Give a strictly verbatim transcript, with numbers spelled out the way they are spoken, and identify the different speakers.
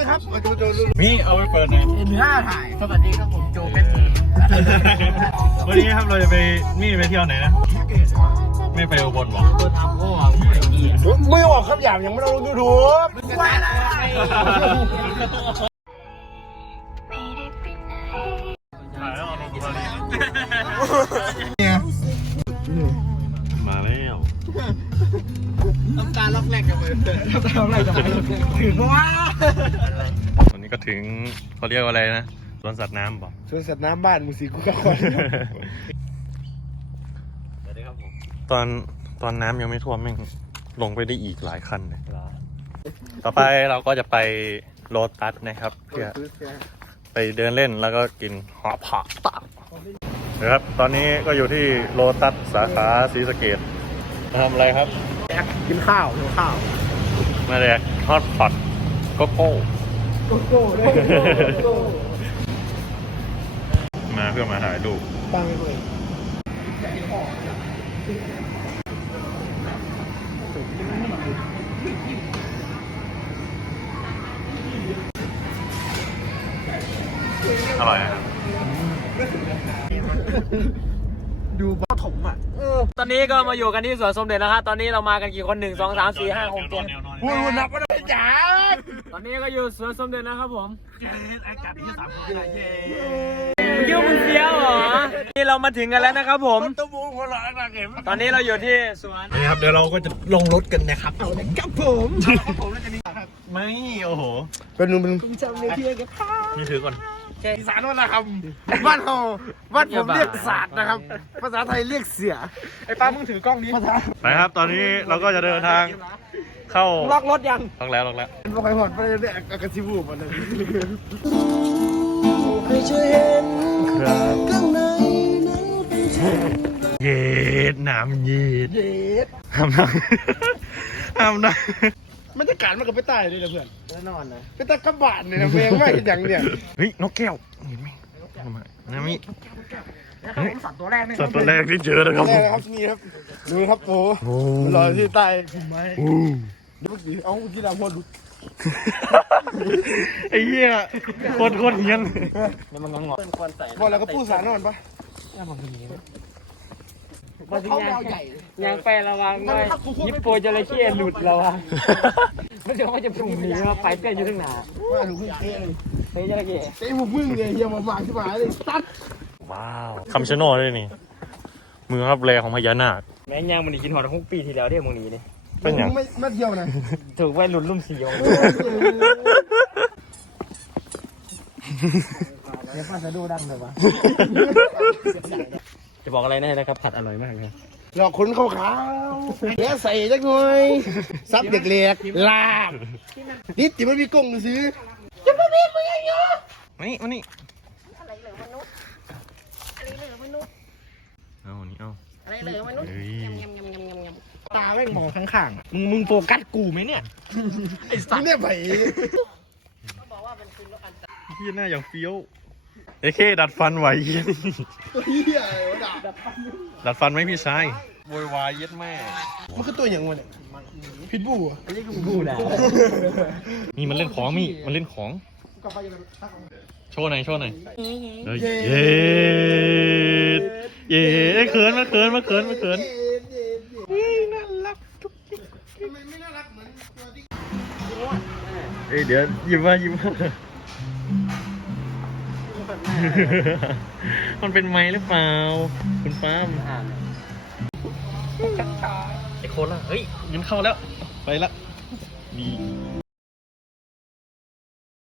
Speaker 1: ครับดูดูดู
Speaker 2: มีเอาไปเปิดหน่อย
Speaker 1: เนื้อถ่ายสวัสดีครับผมโจเป็ด
Speaker 2: วันนี้ครับเราจะไปนี่ไปเที่ยวไหนนะไม่ไปอุบลหรอ
Speaker 1: ตัวทำก็ไม่ออกครับอย่างยังไม่ต้องลงยูทูบว้า
Speaker 2: มาแล้ว
Speaker 1: ต้องการล็อกแรกกันเลยต้องการล็อกแรกกันเลยถึงว่า
Speaker 2: ตอนนี้ก็ถึงเขาเรียกว่าอะไรนะสวนสัตว์น้ำป่ะ
Speaker 1: สวนสัตว์น้ำบ้านมูสีกุกคน
Speaker 2: สวัสดีครับผมตอนตอนน้ำยังไม่ท่วมแม่งลงไปได้อีกหลายคันเลยต่อไปเราก็จะไปโลตัสนะครับเพื่อไปเดินเล่นแล้วก็กินหอผักตักนะครับตอนนี้ก็อยู่ที่โลตัสสาขาศรีสะเกษทำอะไรครับ
Speaker 1: กินข้าวกินข้าว
Speaker 2: มาแดกทอดผัดโกโก้
Speaker 1: โกโก้
Speaker 2: มาเพื่อมาถ่ายรูป
Speaker 1: บังเลย
Speaker 2: อร่อยนะครับ
Speaker 1: ดูบ้าถมอ่ะ
Speaker 3: ตอนนี้ก็มาอยู่กันที่สวนสมเด็จแล้วครับตอนนี้เรามากันกี่คนหนึ่งสองสามสี่ห้าหกเจ็ด
Speaker 1: พูดนับก็ได้จ้า
Speaker 3: ตอนนี้ก็อยู่สวนสมเด็จนะครับผม
Speaker 1: อากาศที่สามคนเลยเย้
Speaker 3: ยิ้วมึงเฟี้ยวเหรอนี่เรามาถึงกันแล้วนะครับผม
Speaker 1: ตัวบูคนละนักเก็บ
Speaker 3: ตอนนี้เราอยู่ที่สวน
Speaker 2: นี่ครับเดี๋ยวเราก็จะลงรถกันนะครับ
Speaker 1: เอาเลยกับผมผมแล้วจะมี
Speaker 2: ไม่โอ้โห
Speaker 1: เป็นนุ่มเป็นนุ่มจำในเพียงกับข้า
Speaker 2: นี่ถือก่อน
Speaker 1: อีสานว่านะครับบ้านเราบ้านผมเรียกศาสตร์นะครับภาษาไทยเรียกเสือไอ้ป้ามึงถือกล้องนี้ภาษา
Speaker 2: ไปครับตอนนี้เราก็จะเดินทางเข้า
Speaker 3: ล็อกรถยัง
Speaker 2: ล็อกแล้วล็อกแล้ว
Speaker 1: ล็อกไปหมดไปเลยกระชิบูมันเลย
Speaker 2: ครับเย็ดน้ำเย็ด
Speaker 1: เย็ด
Speaker 2: ห้ามนั่งห้ามนั่ง
Speaker 1: บรรยากาศมันก็ไปใต้เลยนะเพื่อนแน่นอนเลยไปใต้กระบะเนี่ยนะเมงไม่อย่างเนี่ย
Speaker 2: เฮ้ยนกแก้วเห็นไหมน้ำมี
Speaker 1: สัตว์ตัวแรก
Speaker 2: สัตว์ตัวแรกที่เจอนะครับ
Speaker 1: แรกครับนี่ครับดูครับโอ้รอที่ใต้ดูดิเอาที่เราพอดู
Speaker 2: ไอ้เหี้ยโคตรโคตรเหี้ยน
Speaker 3: มันงอเป็นควันใส่
Speaker 1: พอแล้วก็ปูสารนอนปะ
Speaker 3: เขาใหญ่ยังไประวังด้วยยิปโปจระเข้หลุดระวังไม่เดี๋ยวว่าจะปรุงหนีมาไปเต้นอยู่ทั้งหนา
Speaker 1: ว่าถึงพึ่งเต้เลย
Speaker 3: เฮ้ยจระเข้
Speaker 1: เต้ผมพึ่งเลยเฮียมาบางที่มาเลยตัด
Speaker 2: ว้าวคำชะโนดด้วยนี่มือครับแรของพญานาค
Speaker 3: แม่ย่างมันกินหอดหกปีที่แล้วที่มึงหนีนี่
Speaker 1: เป็นอย่างไม่ไม่เที่ยวนะ
Speaker 3: ถูกไว้หลุดลุ่มสีองเดี๋ยวป้าจะดูดังเลยวะจะบอกอะไรแน่นะครับผัดอร่อยมากครับ
Speaker 1: หลอกคนขาวๆแย่ใส่จักหน่อยซับเด็กเล็กลาบนิดจิมันมีกงซื้อจะมาเรียนมึงยังอยู่
Speaker 2: นี่มานี่
Speaker 4: อะไรเหลือมนุษย์อะไรเหลือมนุษย์
Speaker 2: เอานี่เอา
Speaker 4: อะไรเหลือมนุษย์ยำยำยำยำยำย
Speaker 1: ำตาแม่งมองข้างๆมึงมึงโฟกัสกูไหมเนี่ยไอ้สัตว์เนี่ยไป
Speaker 4: เขาบอกว่าเป็นคืนรถอันตราย
Speaker 2: ที่หน้าอย่างเฟี้ยวไอ้เคดัดฟันไหวเยี่ย
Speaker 1: นี่
Speaker 2: ดัดฟันไหมพี่ชายโวยวายเย็ดแม่
Speaker 1: มันคือตัวอย่างมันเนี่ยพิษบูอ่ะ
Speaker 3: ไม่ใช่พิษบูนะ
Speaker 2: นี่มันเล่นของมี่มันเล่นของโชว์หน่อยโชว์หน่อยเย้เย้ไอ้เขินมาเขินมาเขินมาเขินน่ารักทุกทีทำไมไม่น่ารักเหมือนตัวที่เอ้ยเดี๋ยวยิ้มมายิ้มมามันเป็นไม้หรือเปล่าคุณป้ามไอโคล่าเฮ้ยเงินเข้าแล้วไปละดี